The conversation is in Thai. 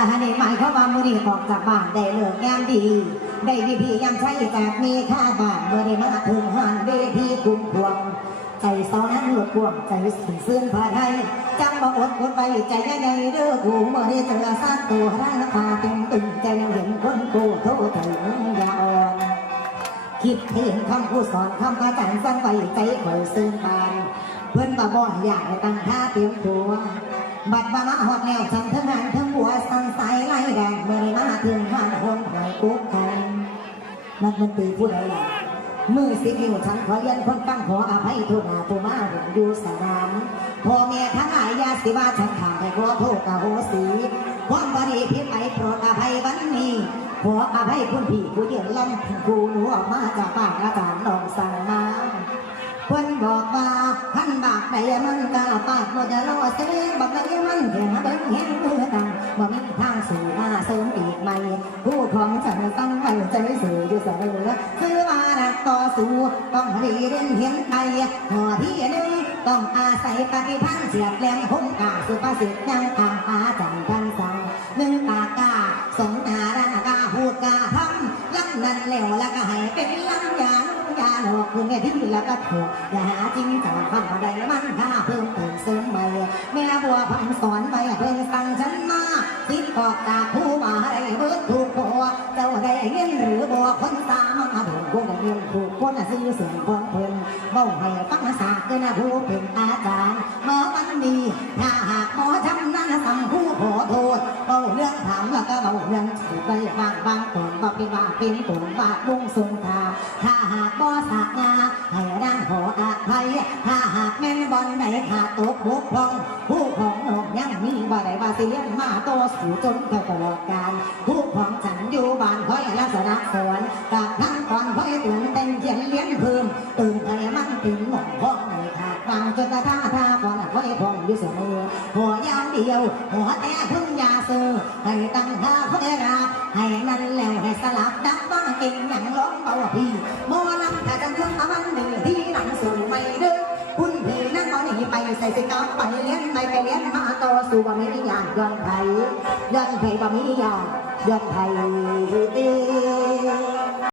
ละฮะนี่หมายความว่ามือนี้ออกจากบ้านได้เลิกงามดี ได้วิธียำใช้จากมีค่าบ้านเมื่อได้มาถึงหานเวทีคุมพวง ใจเศร้านั้นหลุดพ่วงใจสิ่งซื่นผ่าไทยจังบ่อดอดไปใจใหญ่ๆเด้อกูเมื่อได้เจอสร้างตัวร่างตาเต็มตึงใจเห็นคนกูโทษใจมึงอย่าอ่อนคิดเห็นคำผู้สอนคำอาจารย์สั่งไว้ใจคอยซื่นบานเพื่อนบ่บ่อยากตั้งท่าเตรียมตัว บัดมามาหอดแล้วฉันทั้งงานทั้งหัวสั่งสายไล่แดงเมื่อมาถึงห้านคนหอยกุ๊กกันนักดนตรีผู้ใดล่ะมือสิบนิ้วฉันขอเรียนคนตั้งขออภัยทุกนาผู้มาเห็นอยู่สนามพ่อแม่ทั้งหลายยาสิว่าฉันขาดให้ขอโทษกะโหสีความบริพิษไปโปรดอภัยวันนี้ขออภัยคุณพี่ผู้เยืนลำผู้หนูออกมาจากปากอาจารย์ลองสั่งมาเพิ่นบอกว่าขันบากใดมันกาปากบ่จะรอ เสียบอกใดมันแค่เบิ่งเห็นมือตังบ่มีทางสู่มาเสริมอีกไหม่ผู้ของฉันตั้งไว้ใจสื่อยู่เสมอซื้อมานักต่อสู้ต้องรีเรียนเห็นไทยหัวที่หนึ่งต้องอาศัยปฏิพันธ์เสียบแหลมคมกาสุภาษิตยังตามอาจารย์ท่านสังหนึ่งปากกาสองนาดานากาพูดกาทำลังนั้นแล้วแล้วก็ให้เป็นลังยานยาหลอกคือแม่ที่แล้วก็ถูกอย่าหาจริงจากคำใดมันค่าเพิ่มเติม จากผู้มาได้เบิดถูกผัวเจ้าได้เงินหรือบัวคนตามาถูกคนเงินถูกคนซื้อเสียงคนเพิ่นบ่ให้ฟังศาสตร์นะผู้เป็นอาจารย์เมื่อวันนี้ถ้าหากหมอทำนั้นสั่งผู้ขอโทษเบาเรื่องถามแล้วก็เบาเรื่องถูกไปบางบางตนบ่เป็นว่าเป็นตนบาบุ้งทรงทาถ้าหากบ่สักงาให้ แม่นบอลไหนขาดตกบกพร่องผู้ของนกยังมีบ่ได้ว่าสิเลี้ยงมาโตสู่จนเท่าตลอดกาลผู้ของฉันอยู่บ้านคอยลักษณะสวนกับทั้งก่อนคอยตื่นเต้นเขียนเลี้ยงเพิ่มตื่นให้มันตื่นหมองพ้องในขาดฟังจนกระท่าท่าก่อนคอยพองอยู่เสมอหัวยาวเดียว หัวแต่พึ่งยาเสือให้ตั้งท่าคอยราให้นั่นแล้วให้สลับดับบ้างเก่งอย่างร้องเบาพี่ ไปใส่สิกลับไปเลี้ยงไปไปเลี้ยงมาต่อสู้บ่มียานย้อนไผย้อนไผบ่มียานย้อนไผเด้